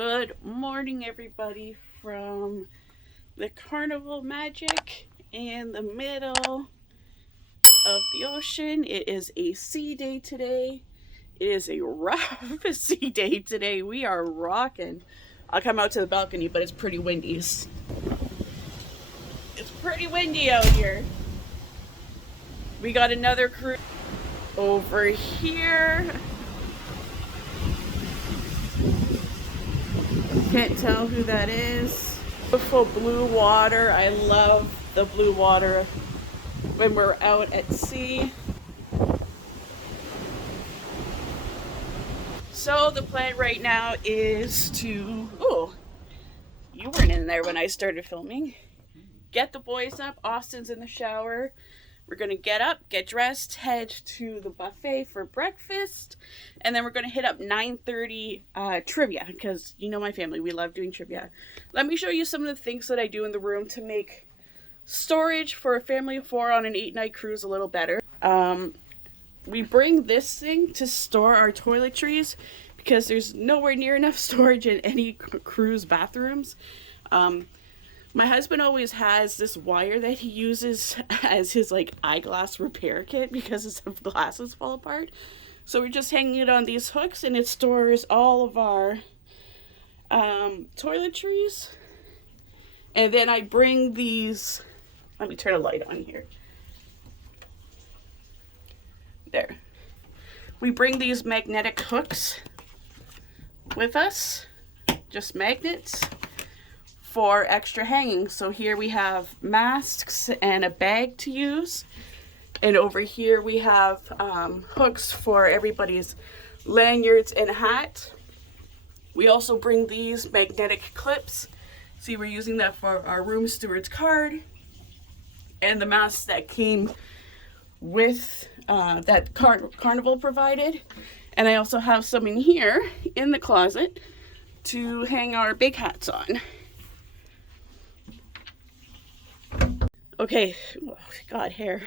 Good morning, everybody, from the Carnival Magic in the middle of the ocean. It is a sea day today. It is a rough sea day today. We are rocking. I'll come out to the balcony, but it's pretty windy. It's pretty windy out here. We got another cruise over here. Can't tell who that is. Beautiful blue water. I love the blue water when we're out at sea. So the plan right now is to, oh, you weren't in there when I started filming. Get the boys up. Austin's in the shower. We're going to get up, get dressed, head to the buffet for breakfast, and then we're going to hit up 9:30 trivia, because you know my family, we love doing trivia. Let me show you some of the things that I do in the room to make storage for a family of 4 on an 8-night cruise a little better. We bring this thing to store our toiletries because there's nowhere near enough storage in any cruise bathrooms. My husband always has this wire that he uses as his eyeglass repair kit because his glasses fall apart. So we're just hanging it on these hooks, and it stores all of our toiletries. And then I bring these, let me turn a light on here. There. We bring these magnetic hooks with us, just magnets, for extra hanging. So here we have masks and a bag to use, and over here we have hooks for everybody's lanyards and hat. We also bring these magnetic clips. See, we're using that for our room steward's card, and the masks that came with that Carnival provided. And I also have some in here in the closet to hang our big hats on. Okay, oh God, hair.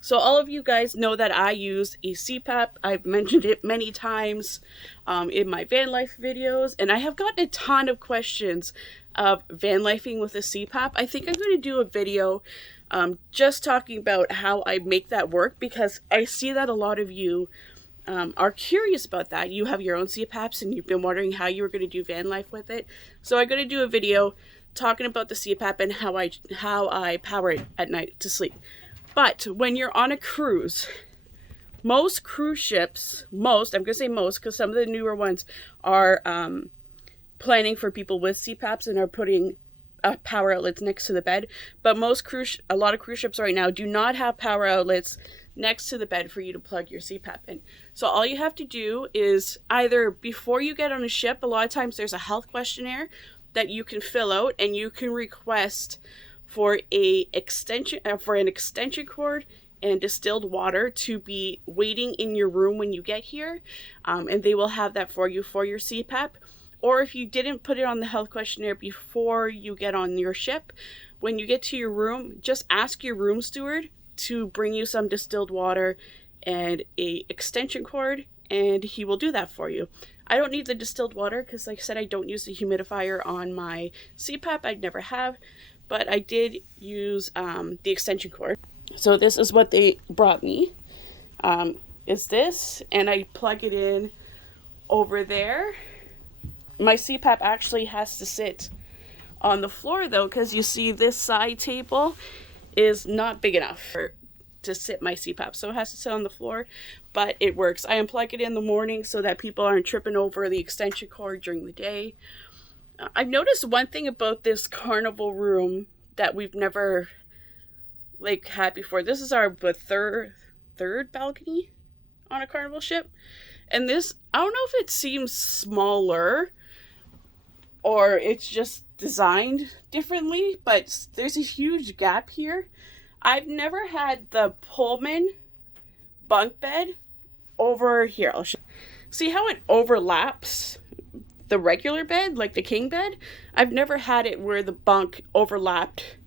So all of you guys know that I use a CPAP. I've mentioned it many times in my van life videos, and I have gotten a ton of questions of van lifing with a CPAP. I think I'm going to do a video just talking about how I make that work, because I see that a lot of you are curious about that. You have your own CPAPs and you've been wondering how you were going to do van life with it. So I'm going to do a video talking about the CPAP and how I power it at night to sleep. But when you're on a cruise, most cruise ships, I'm going to say most because some of the newer ones are planning for people with CPAPs and are putting power outlets next to the bed. But a lot of cruise ships right now do not have power outlets next to the bed for you to plug your CPAP in. So all you have to do is either before you get on a ship, a lot of times there's a health questionnaire that you can fill out, and you can request for an extension cord and distilled water to be waiting in your room when you get here, and they will have that for you for your CPAP. Or if you didn't put it on the health questionnaire before you get on your ship, when you get to your room, just ask your room steward to bring you some distilled water and a extension cord, and he will do that for you. I don't need the distilled water because, like I said, I don't use the humidifier on my CPAP. I never have, but I did use the extension cord. So this is what they brought me. Is this, and I plug it in over there. My CPAP actually has to sit on the floor though, because you see this side table is not big enough to sit my CPAP, so it has to sit on the floor, but it works. I unplug it in the morning so that people aren't tripping over the extension cord during the day. I've noticed one thing about this Carnival room that we've never had before. This is our third balcony on a Carnival ship, and this, I don't know if it seems smaller or it's just designed differently, but there's a huge gap here. I've never had the Pullman bunk bed over here. I'll show. See how it overlaps the regular bed, like the king bed? I've never had it where the bunk overlapped.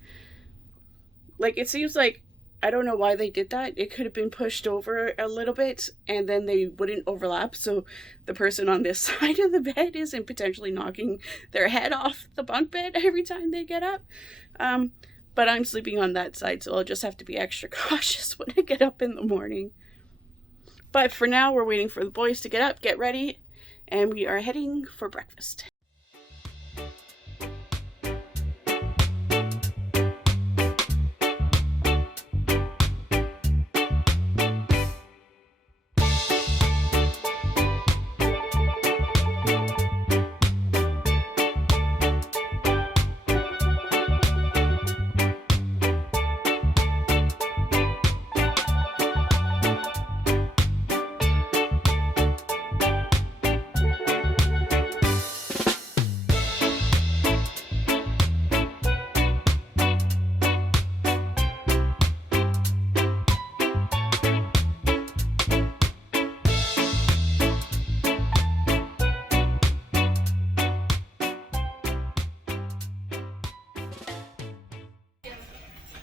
Like, it seems like I don't know why they did that. It could have been pushed over a little bit and then they wouldn't overlap, so the person on this side of the bed isn't potentially knocking their head off the bunk bed every time they get up. But I'm sleeping on that side, so I'll just have to be extra cautious when I get up in the morning. But for now, we're waiting for the boys to get up, get ready, and we are heading for breakfast.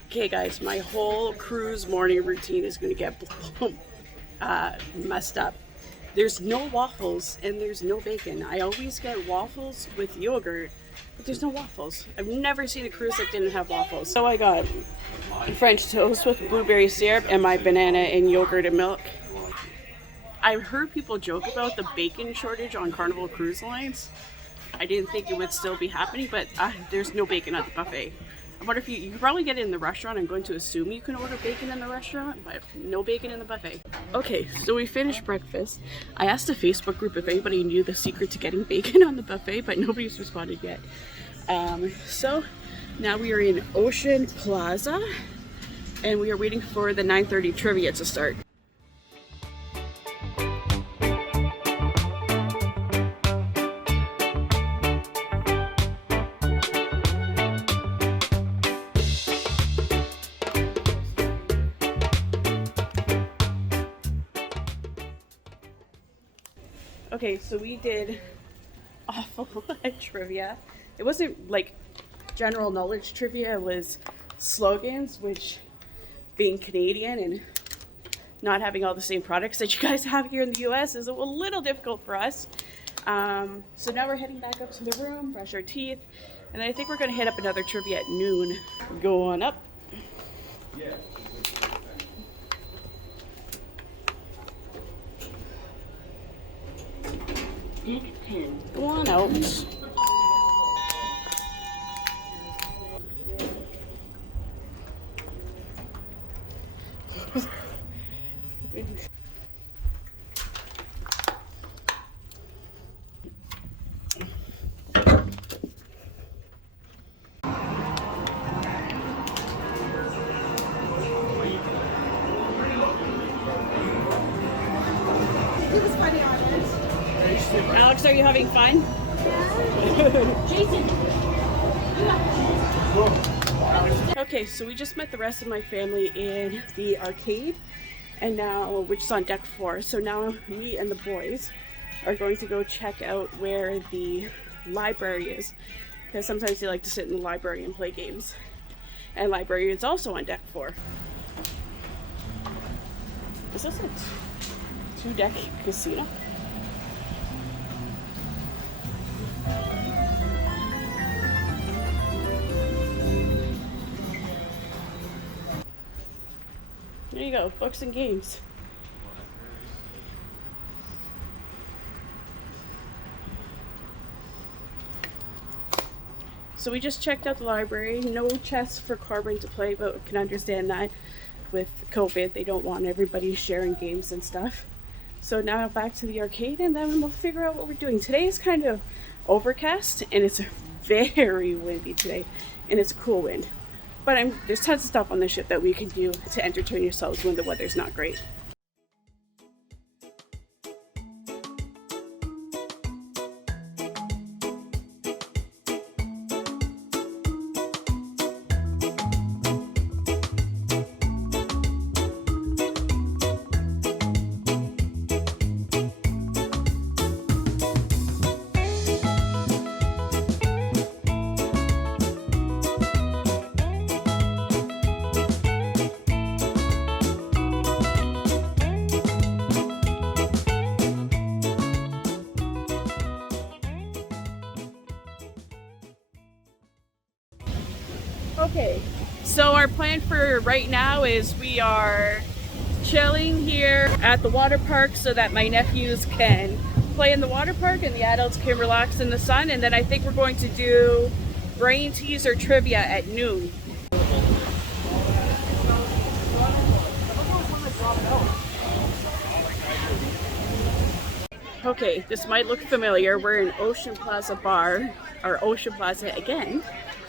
Okay guys, my whole cruise morning routine is going to get messed up. There's no waffles and there's no bacon. I always get waffles with yogurt, but there's no waffles. I've never seen a cruise that didn't have waffles. So I got French toast with blueberry syrup and my banana and yogurt and milk. I've heard people joke about the bacon shortage on Carnival Cruise Lines. I didn't think it would still be happening, but there's no bacon at the buffet. I wonder if you can probably get it in the restaurant. I'm going to assume you can order bacon in the restaurant, but no bacon in the buffet. Okay, so we finished breakfast. I asked the Facebook group if anybody knew the secret to getting bacon on the buffet, but nobody's responded yet. So now we are in Ocean Plaza, and we are waiting for the 9:30 trivia to start. Okay, so we did awful at trivia. It wasn't like general knowledge trivia, it was slogans, which being Canadian and not having all the same products that you guys have here in the US is a little difficult for us. So now we're heading back up to the room, brush our teeth, and then I think we're going to hit up another trivia at noon. Go on up. Yeah. Go on out. Alex, are you having fun? Yeah. Jason. Okay, so we just met the rest of my family in the arcade, and now, which is on deck 4. So now me and the boys are going to go check out where the library is, because sometimes they like to sit in the library and play games. And library is also on deck 4. Is this a 2-deck casino? There you go, books and games. So we just checked out the library. No chess for Corbin to play, but we can understand that with COVID, they don't want everybody sharing games and stuff. So now back to the arcade, and then we'll figure out what we're doing. Today is kind of overcast, and it's very windy today, and it's a cool wind. But there's tons of stuff on the ship that we can do to entertain yourselves when the weather's not great. Okay, so our plan for right now is we are chilling here at the water park so that my nephews can play in the water park and the adults can relax in the sun, and then I think we're going to do brain teaser trivia at noon. Okay, this might look familiar. We're in Ocean Plaza Bar, or Ocean Plaza again.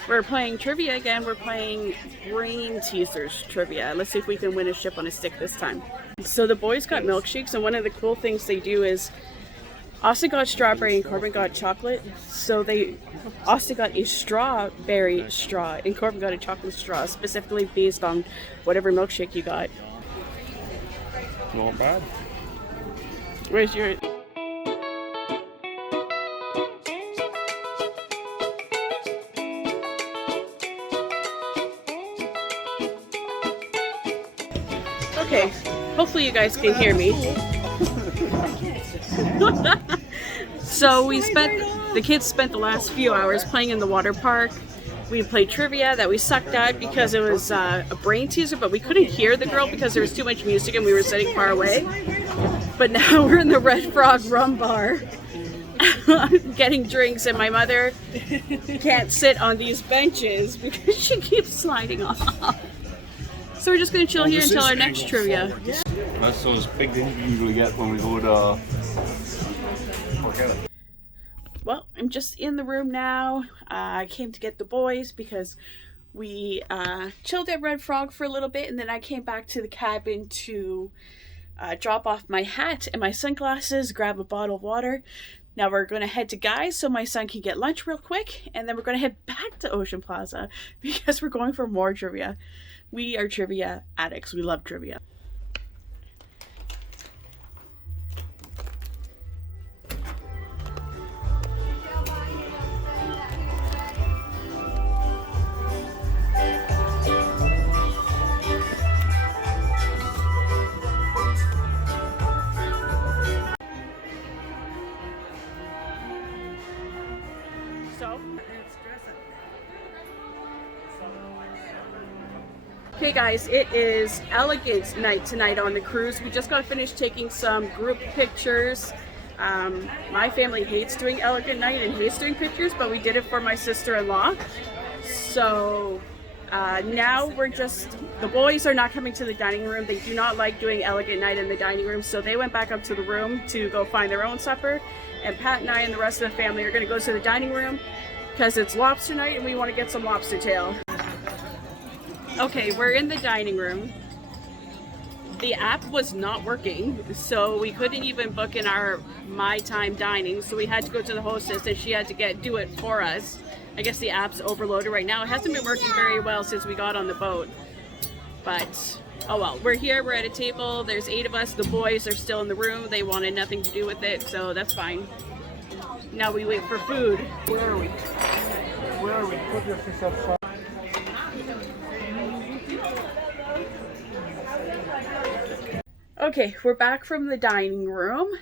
We're playing trivia again. We're playing brain teasers trivia. Let's see if we can win a ship on a stick this time. So the boys got milkshakes, and one of the cool things they do is Austin got strawberry and Corbin got chocolate. So Austin got a strawberry straw and Corbin got a chocolate straw, specifically based on whatever milkshake you got. Not bad. Where's your... Okay, hopefully you guys can hear me. So the kids spent the last few hours playing in the water park. We played trivia that we sucked at because it was a brain teaser, but we couldn't hear the girl because there was too much music and we were sitting far away. But now we're in the Red Frog Rum Bar getting drinks, and my mother can't sit on these benches because she keeps sliding off. So we're just going to chill here until our next trivia. That's those big things we usually get when we go to... Well, I'm just in the room now. I came to get the boys because we chilled at Red Frog for a little bit, and then I came back to the cabin to drop off my hat and my sunglasses, grab a bottle of water. Now we're going to head to Guy's so my son can get lunch real quick, and then we're going to head back to Ocean Plaza because we're going for more trivia. We are trivia addicts. We love trivia. Okay guys, it is elegant night tonight on the cruise. We just got finished taking some group pictures. My family hates doing elegant night and hates doing pictures, but we did it for my sister-in-law. So now the boys are not coming to the dining room. They do not like doing elegant night in the dining room, so they went back up to the room to go find their own supper. And Pat and I and the rest of the family are going to go to the dining room because it's lobster night and we want to get some lobster tail. Okay, we're in the dining room. The app was not working, so we couldn't even book in our My Time dining, so we had to go to the hostess and she had to do it for us. I guess the app's overloaded right now. It hasn't been working very well since we got on the boat. But, oh well, we're here, we're at a table, there's 8 of us, the boys are still in the room, they wanted nothing to do with it, so that's fine. Now we wait for food. Where are we? Where are we? Put your fish up. Okay, we're back from the dining room.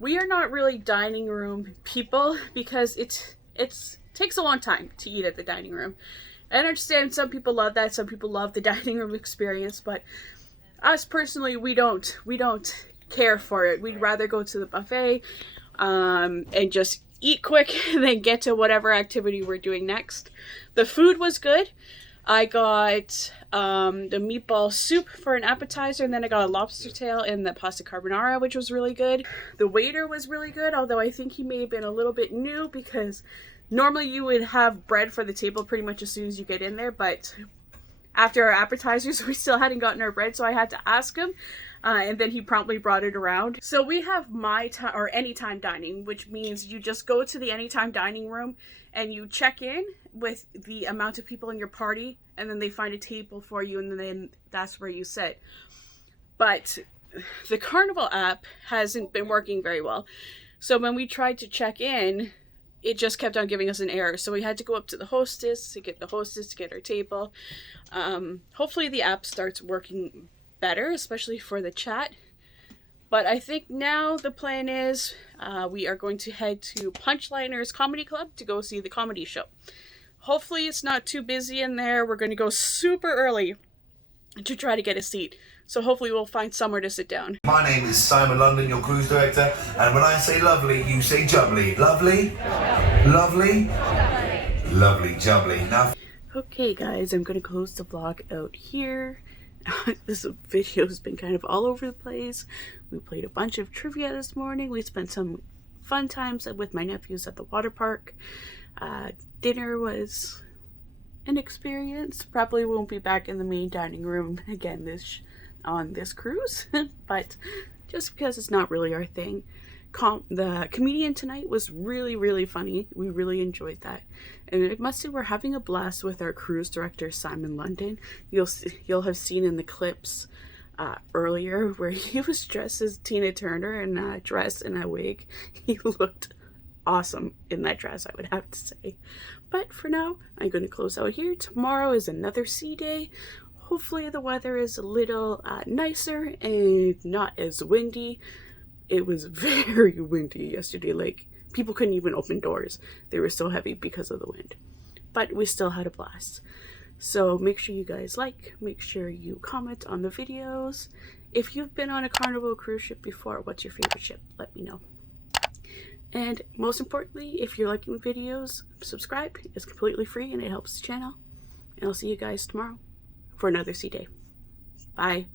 We are not really dining room people because it takes a long time to eat at the dining room. I understand some people love that, some people love the dining room experience, but us personally, we don't care for it. We'd rather go to the buffet and just eat quick and then get to whatever activity we're doing next. The food was good. I got the meatball soup for an appetizer, and then I got a lobster tail and the pasta carbonara, which was really good. The waiter was really good, although I think he may have been a little bit new because normally you would have bread for the table pretty much as soon as you get in there, but after our appetizers, we still hadn't gotten our bread, so I had to ask him, and then he promptly brought it around. So we have My Time or Anytime dining, which means you just go to the Anytime dining room and you check in with the amount of people in your party, and then they find a table for you, and then that's where you sit. But the Carnival app hasn't been working very well. So when we tried to check in, it just kept on giving us an error. So we had to go up to the hostess to get our table. Hopefully the app starts working better, especially for the chat. But I think now the plan is we are going to head to Punchliner's Comedy Club to go see the comedy show. Hopefully it's not too busy in there. We're going to go super early to try to get a seat. So hopefully we'll find somewhere to sit down. My name is Simon London, your cruise director, and when I say lovely, you say jubbly. Lovely? Lovely? Lovely jubbly. Now, okay guys, I'm going to close the vlog out here. This video has been kind of all over the place. We played a bunch of trivia this morning. We spent some fun times with my nephews at the water park. Dinner was an experience. Probably won't be back in the main dining room again on this cruise, but just because it's not really our thing. The comedian tonight was really funny. We really enjoyed that, and I must say we're having a blast with our cruise director Simon London. You'll have seen in the clips earlier where he was dressed as Tina Turner in a dress and a wig. He looked awesome in that dress, I would have to say. But for now, I'm going to close out here. Tomorrow is another sea day. Hopefully the weather is a little nicer and not as windy. It was very windy yesterday. Like, people couldn't even open doors. They were so heavy because of the wind. But we still had a blast. So make sure you guys make sure you comment on the videos. If you've been on a Carnival cruise ship before, what's your favorite ship? Let me know. And most importantly, if you're liking the videos, subscribe. It's completely free and it helps the channel. And I'll see you guys tomorrow for another sea day. Bye.